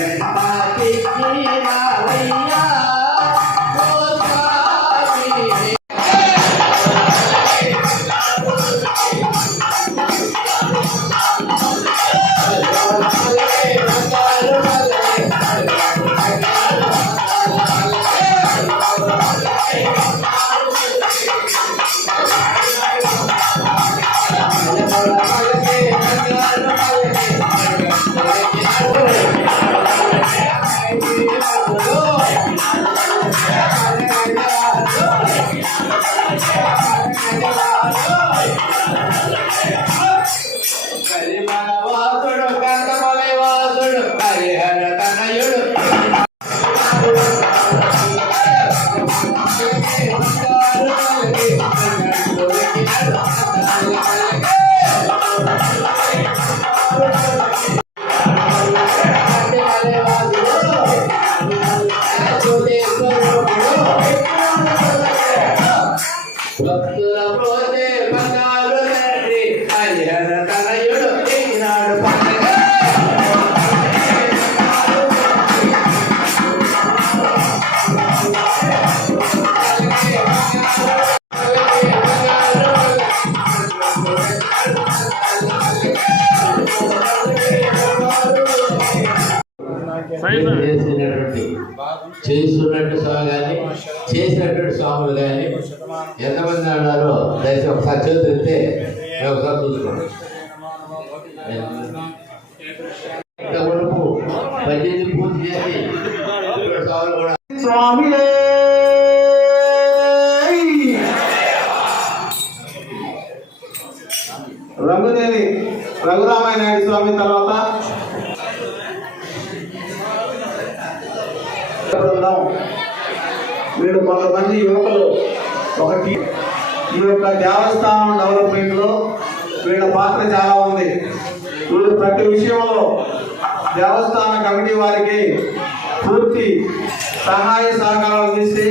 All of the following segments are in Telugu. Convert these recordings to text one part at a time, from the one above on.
Amen. ఒకసారి చేతులైతే మేము ఒకసారి ఇంతవరకు పద్దెనిమిది పూర్తి చేసి ఈ యొక్క దేవస్థానం డెవలప్మెంట్లో వీళ్ళ పాత్ర చాలా ఉంది. వీళ్ళు ప్రతి విషయంలో దేవస్థాన కమిటీ వారికి పూర్తి సహాయ సహకారాలు అందిస్తే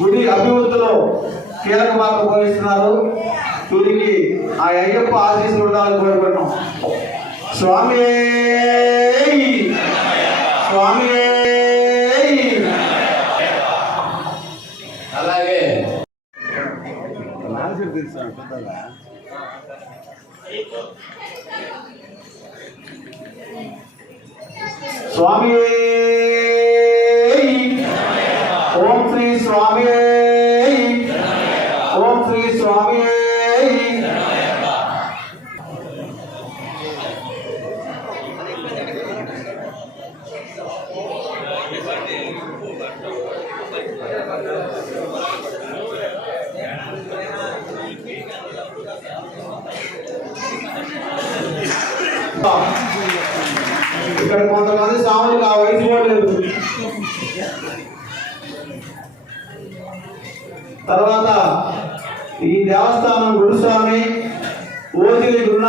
గుడి అభివృద్ధిలో కీలక పాత్ర పోషిస్తున్నారు. వీరికి ఆ అయ్యప్ప ఆశీస్సులు ఉండాలని కోరుకుంటున్నాం. స్వామి స్వామి. స్వామి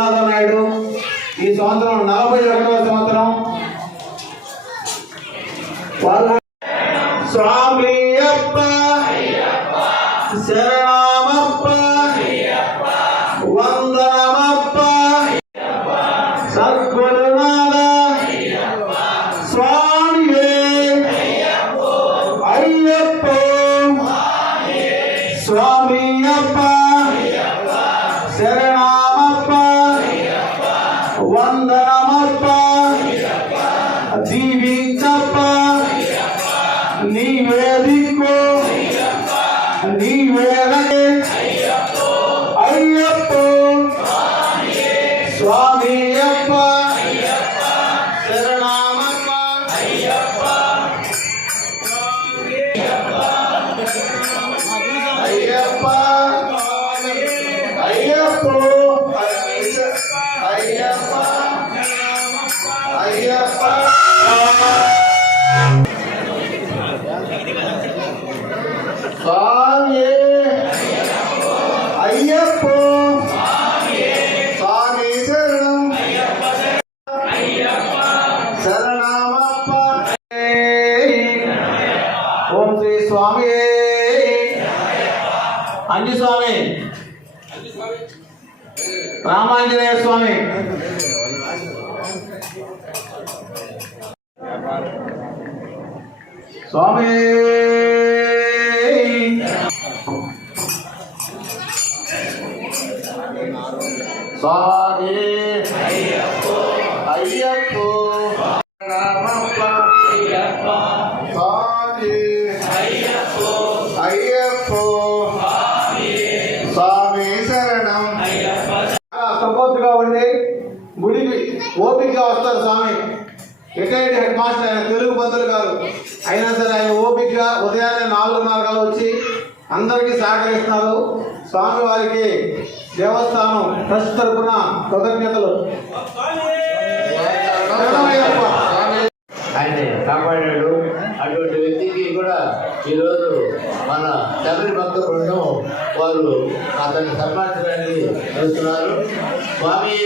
చంద్రబాబు నాయుడు. ఈ సంవత్సరం నలభై ఒకటో అయ్యప్ప స్వామి అయ్యప్ప. రామప్ప స్వామి అయ్యప్ప. స్వామి శరణం. సపోర్ట్గా ఉండి గుడికి ఓపికగా వస్తారు స్వామి. రిటైర్డ్ హెడ్ మాస్టర్ ఆయన తెలుగు పంతులు గారు. అయినా సరే ఆయన ఓపికగా ఉదయాన్నే నాలుగున్నర కల్లా వచ్చి అందరికీ సహకరిస్తున్నారు. స్వామి వారికి దేవస్థానం ట్రస్ట్ తరపున కృతజ్ఞతలు. ఆయన కాపాడాడు అటువంటి వ్యక్తికి కూడా ఈరోజు మన శబరి భక్త బృందం వారు అతన్ని సన్మానించడానికి వస్తున్నారు స్వామి!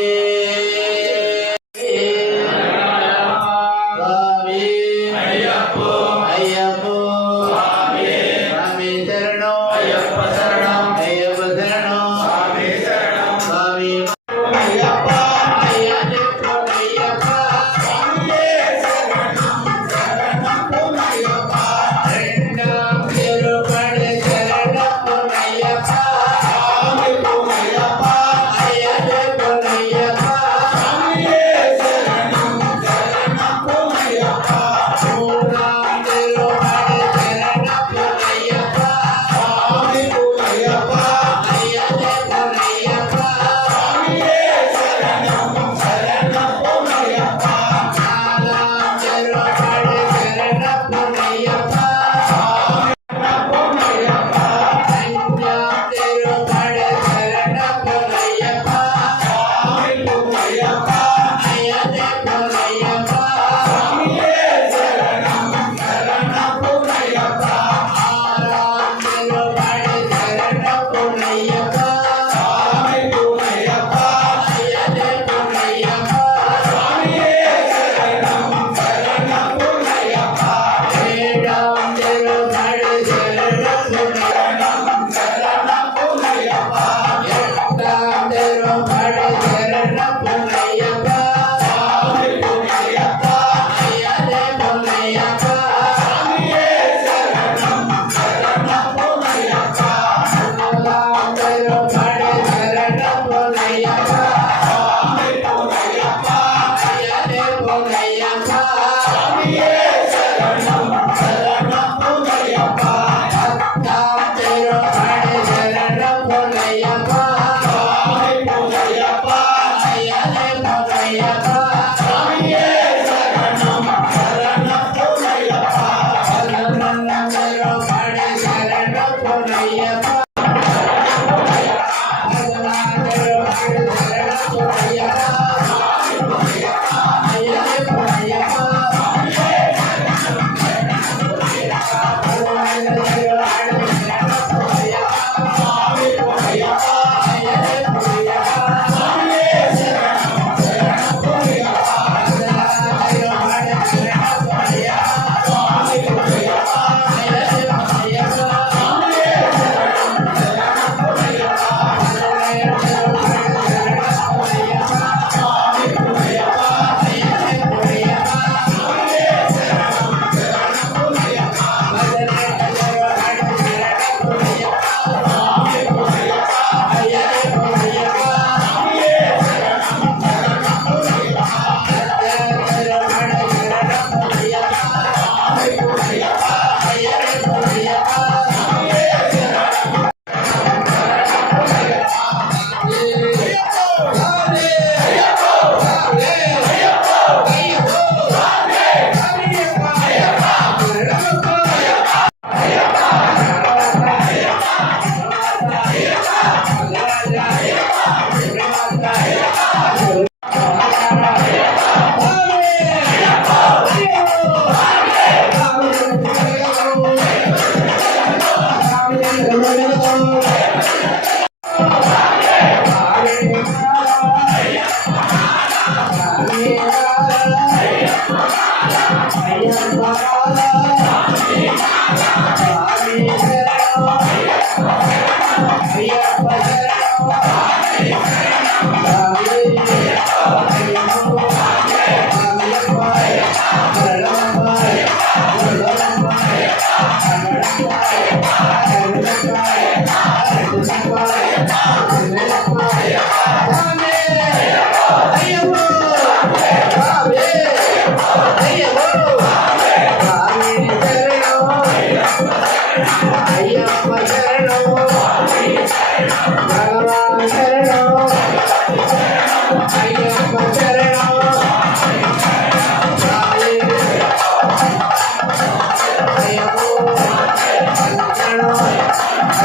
అయ్యప్ప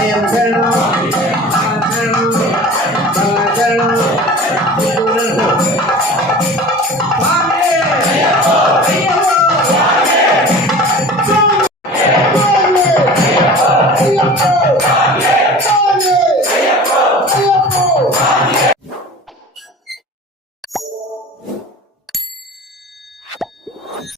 అయ్యప్ప శరణం అయ్యప్ప శరణం